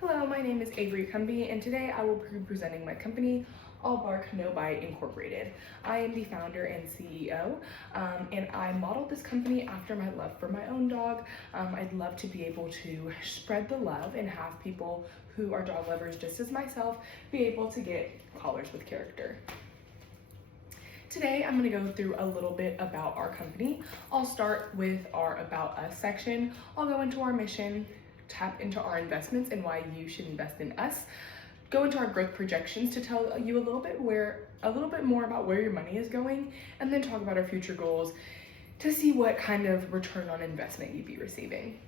Hello, my name is Batiste-Cumby, and today I will be presenting my company, All Bark No Bite Incorporated. I am the founder and CEO, and I modeled this company after my love for my own dog. I'd love to be able to spread the love and have people who are dog lovers just as myself be able to get collars with character. Today, I'm going to go through a little bit about our company. I'll start with our About Us section. I'll go into our mission, tap into our investments and why you should invest in us, go into our growth projections to tell you a little bit more about where your money is going, and then talk about our future goals to see what kind of return on investment you'd be receiving.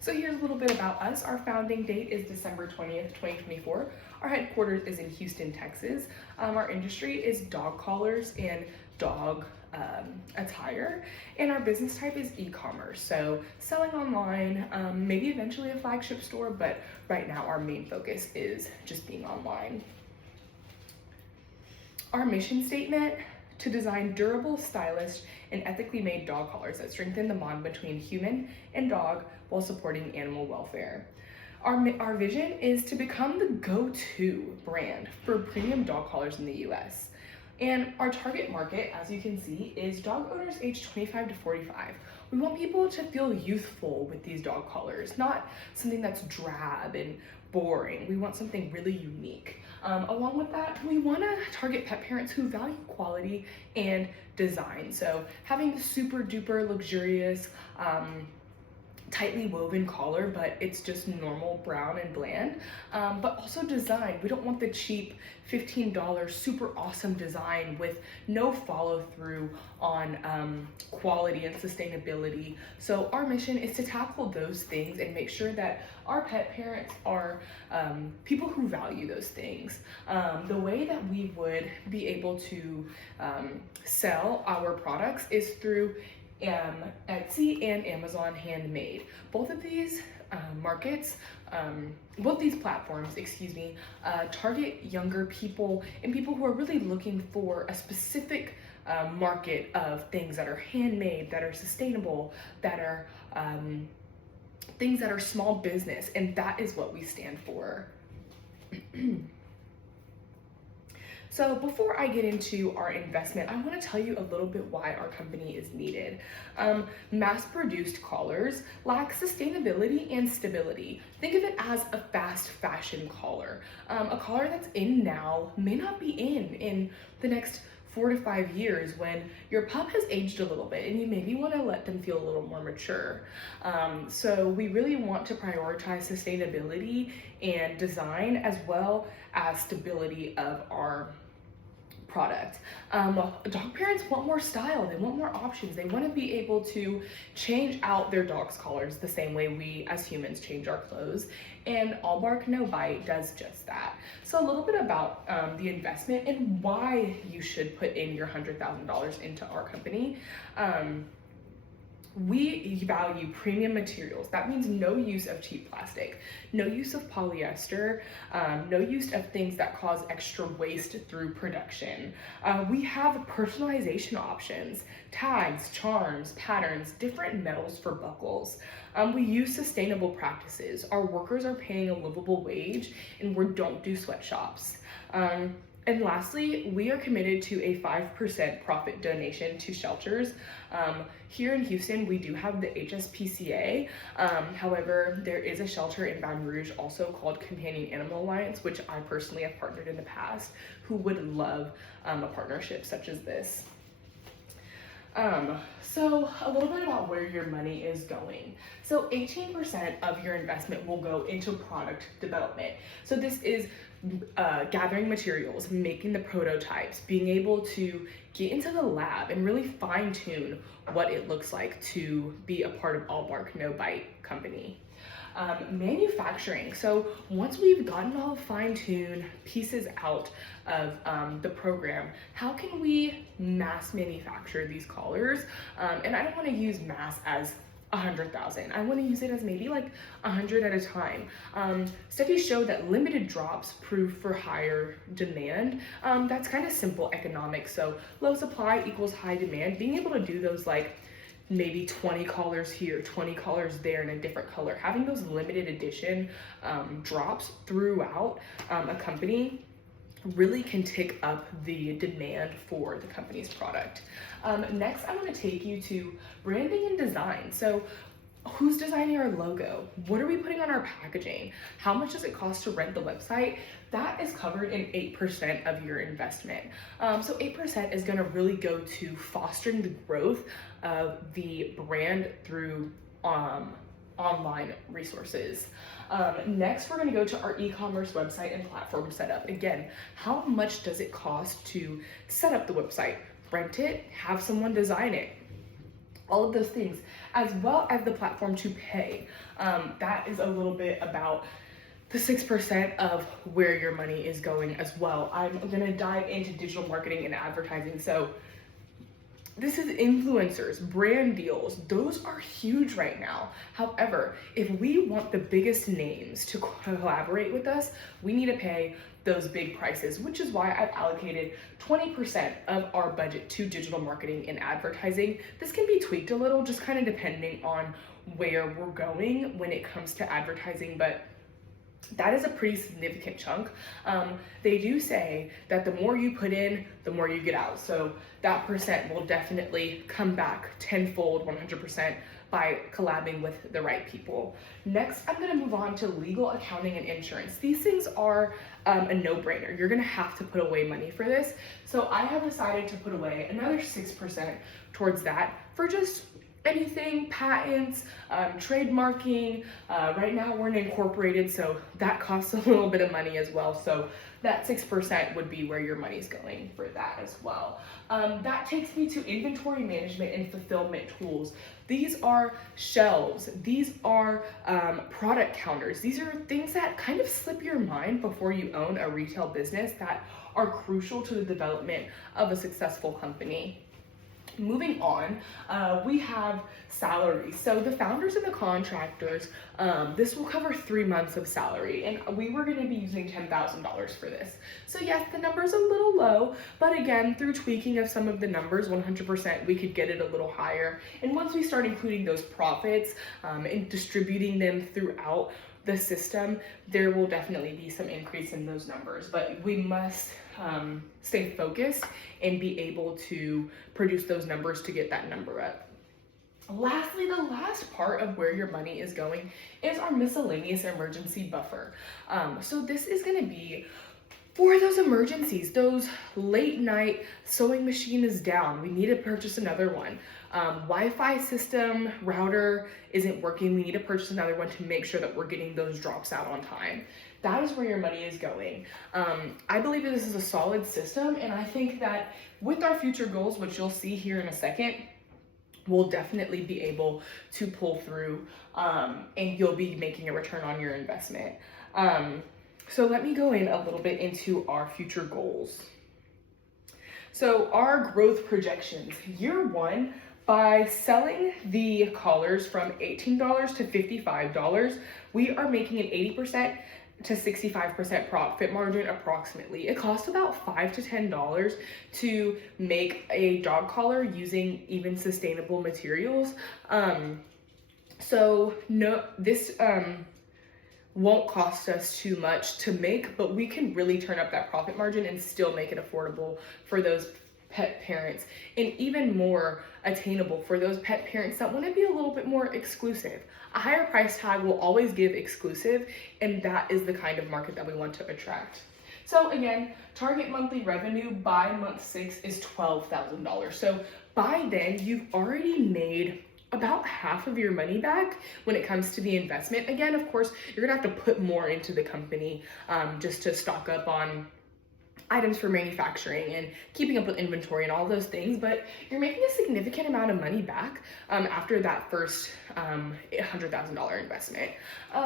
So here's a little bit about us. Our founding date is December 20th, 2024. Our headquarters is in Houston, Texas. Our industry is dog collars and dog attire, and our business type is e-commerce, so selling online, maybe eventually a flagship store, but right now our main focus is just being online. Our mission statement: to design durable, stylish, and ethically made dog collars that strengthen the bond between human and dog while supporting animal welfare. Our vision is to become the go-to brand for premium dog collars in the US. And our target market, as you can see, is dog owners aged 25 to 45. We want people to feel youthful with these dog collars, not something that's drab and boring. We want something really unique. Along with that, we want to target pet parents who value quality and design. So having the super duper luxurious, tightly woven collar, but it's just normal brown and bland, but also design. We don't want the cheap $15 super awesome design with no follow through on quality and sustainability. So our mission is to tackle those things and make sure that our pet parents are people who value those things. The way that we would be able to sell our products is through Etsy and Amazon Handmade. Both of these platforms, target younger people and people who are really looking for a specific market of things that are handmade, that are sustainable, that are things that are small business, and that is what we stand for. So before I get into our investment, I want to tell you a little bit why our company is needed. Mass-produced collars lack sustainability and stability. Think of it as a fast fashion collar. A collar that's in now may not be in the next 4 to 5 years when your pup has aged a little bit and you maybe want to let them feel a little more mature. So we really want to prioritize sustainability and design as well as stability of our product. Dog parents want more style, they want more options, they want to be able to change out their dog's collars the same way we as humans change our clothes, and All Bark No Bite does just that. So a little bit about the investment and why you should put in your $100,000 into our company. We value premium materials. That means no use of cheap plastic, no use of polyester, no use of things that cause extra waste through production. We have personalization options, tags, charms, patterns, different metals for buckles. We use sustainable practices. Our workers are paying a livable wage, and we don't do sweatshops. And lastly, we are committed to a 5% profit donation to shelters. Here in Houston, we do have the SPCH. However, there is a shelter in Baton Rouge also called Companion Animal Alliance, which I personally have partnered in the past, who would love a partnership such as this. So a little bit about where your money is going. So 18% of your investment will go into product development. So this is gathering materials, making the prototypes, being able to get into the lab and really fine tune what it looks like to be a part of All Bark No Bite company. Manufacturing. So once we've gotten all fine-tuned pieces out of the program, how can we mass manufacture these collars? And I don't want to use mass as 100,000. I want to use it as maybe like 100 at a time. Studies show that limited drops prove for higher demand. That's kind of simple economics. So low supply equals high demand. Being able to do those like maybe 20 collars here, 20 collars there in a different color. Having those limited edition drops throughout a company really can tick up the demand for the company's product. Next, I want to take you to branding and design. So who's designing our logo? What are we putting on our packaging? How much does it cost to rent the website? That is covered in 8% of your investment. So 8% is going to really go to fostering the growth of the brand through online resources. Next, we're going to go to our e-commerce website and platform setup. Again, how much does it cost to set up the website, rent it, have someone design it? All of those things, as well as the platform to pay. That is a little bit about the 6% of where your money is going as well. I'm gonna dive into digital marketing and advertising. So this is influencers, brand deals. Those are huge right now. However, if we want the biggest names to collaborate with us, we need to pay those big prices, which is why I've allocated 20% of our budget to digital marketing and advertising. This can be tweaked a little, just kind of depending on where we're going when it comes to advertising, but that is a pretty significant chunk. They do say that the more you put in, the more you get out. So that percent will definitely come back tenfold, 100% by collabing with the right people. Next, I'm gonna move on to legal, accounting, and insurance. These things are a no-brainer. You're gonna have to put away money for this. So I have decided to put away another 6% towards that for just anything, patents, trademarking. Right now we're an incorporated, so that costs a little bit of money as well. So that 6% would be where your money's going for that as well. That takes me to inventory management and fulfillment tools. These are shelves, these are product counters. These are things that kind of slip your mind before you own a retail business that are crucial to the development of a successful company. Moving on, we have salaries. So the founders and the contractors, this will cover 3 months of salary, and we were going to be using $10,000 for this. So yes, the number's a little low, but again, through tweaking of some of the numbers, 100%, we could get it a little higher. And once we start including those profits and distributing them throughout the system, there will definitely be some increase in those numbers, but we must stay focused and be able to produce those numbers to get that number up. Lastly, the last part of where your money is going is our miscellaneous emergency buffer. So this is going to be for those emergencies, those late night sewing machine is down, we need to purchase another one. Wi-Fi system router isn't working, we need to purchase another one to make sure that we're getting those drops out on time. That is where your money is going. I believe that this is a solid system, and I think that with our future goals, which you'll see here in a second, we'll definitely be able to pull through and you'll be making a return on your investment. So let me go in a little bit into our future goals. So our growth projections, year one, by selling the collars from $18 to $55, we are making an 80% to 65% profit margin approximately. It costs about $5 to $10 to make a dog collar using even sustainable materials. So no, this won't cost us too much to make, but we can really turn up that profit margin and still make it affordable for those pet parents, and even more attainable for those pet parents that want to be a little bit more exclusive. A higher price tag will always give exclusive, and that is the kind of market that we want to attract. So again, target monthly revenue by month 6 is $12,000. So by then you've already made about half of your money back when it comes to the investment. Again, of course, you're gonna have to put more into the company just to stock up on items for manufacturing and keeping up with inventory and all those things, but you're making a significant amount of money back after that first $100,000 investment.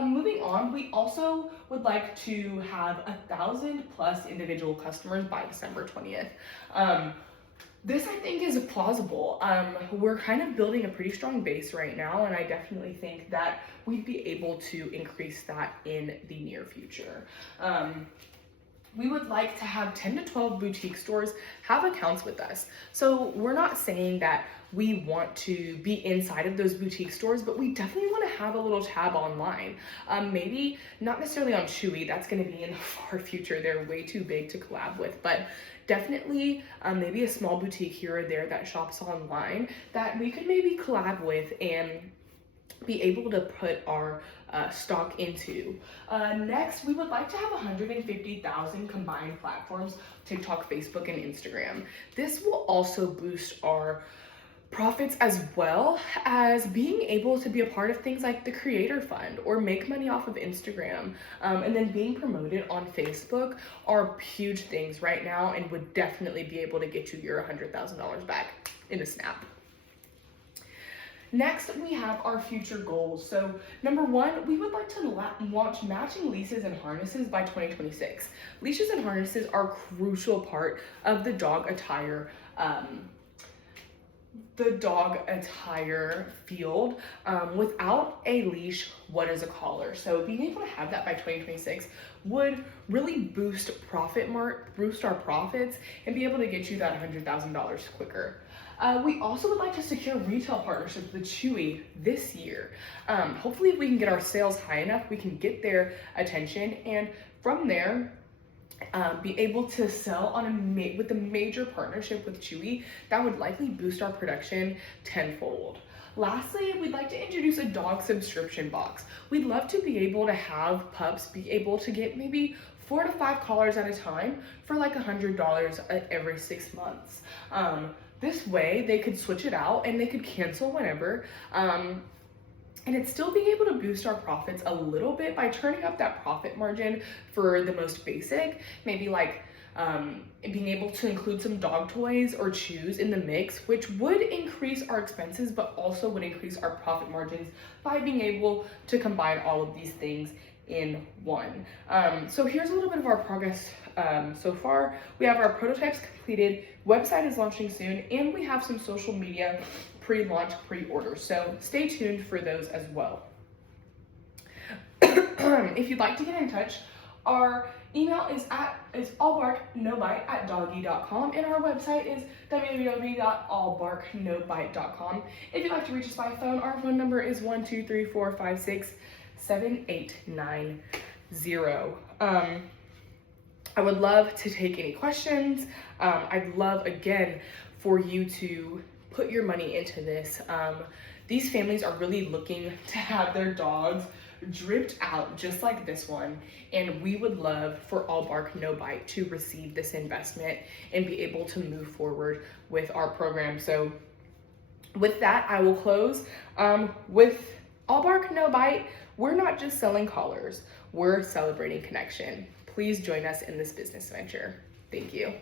Moving on, we also would like to have 1,000 plus individual customers by December 20th. This I think is plausible. We're kind of building a pretty strong base right now, and I definitely think that we'd be able to increase that in the near future. We would like to have 10 to 12 boutique stores have accounts with us. So we're not saying that we want to be inside of those boutique stores, but we definitely want to have a little tab online. Maybe not necessarily on Chewy, that's going to be in the far future. They're way too big to collab with, but definitely maybe a small boutique here or there that shops online that we could maybe collab with and be able to put our stock into. Next, we would like to have 150,000 combined platforms, TikTok, Facebook, and Instagram. This will also boost our profits as well as being able to be a part of things like the creator fund or make money off of Instagram. And then being promoted on Facebook are huge things right now and would definitely be able to get you your $100,000 back in a snap. Next, we have our future goals. So number one, we would like to launch matching leashes and harnesses by 2026. Leashes and harnesses are a crucial part of the dog attire field. Without a leash, what is a collar? So being able to have that by 2026 would really boost our profits and be able to get you that $100,000 quicker. We also would like to secure retail partnerships with Chewy this year. Hopefully if we can get our sales high enough, we can get their attention, and from there, be able to sell with a major partnership with Chewy that would likely boost our production tenfold. Lastly, we'd like to introduce a dog subscription box. We'd love to be able to have pups be able to get maybe 4 to 5 collars at a time for like $100 every 6 months. This way they could switch it out and they could cancel whenever. And it's still being able to boost our profits a little bit by turning up that profit margin for the most basic, maybe like being able to include some dog toys or chews in the mix, which would increase our expenses, but also would increase our profit margins by being able to combine all of these things in one. So here's a little bit of our progress so far. We have our prototypes completed, website is launching soon, and we have some social media pre-launch pre-orders. So stay tuned for those as well. If you'd like to get in touch, our email is allbarknobite@doggy.com, and our website is www.allbarknobite.com. If you'd like to reach us by phone, our phone number is 1-23456-7890. I would love to take any questions. I'd love, again, for you to put your money into this. These families are really looking to have their dogs dripped out just like this one, and we would love for All Bark No Bite to receive this investment and be able to move forward with our program. So with that, I will close. With All Bark No Bite, we're not just selling collars, we're celebrating connection. Please join us in this business venture. Thank you.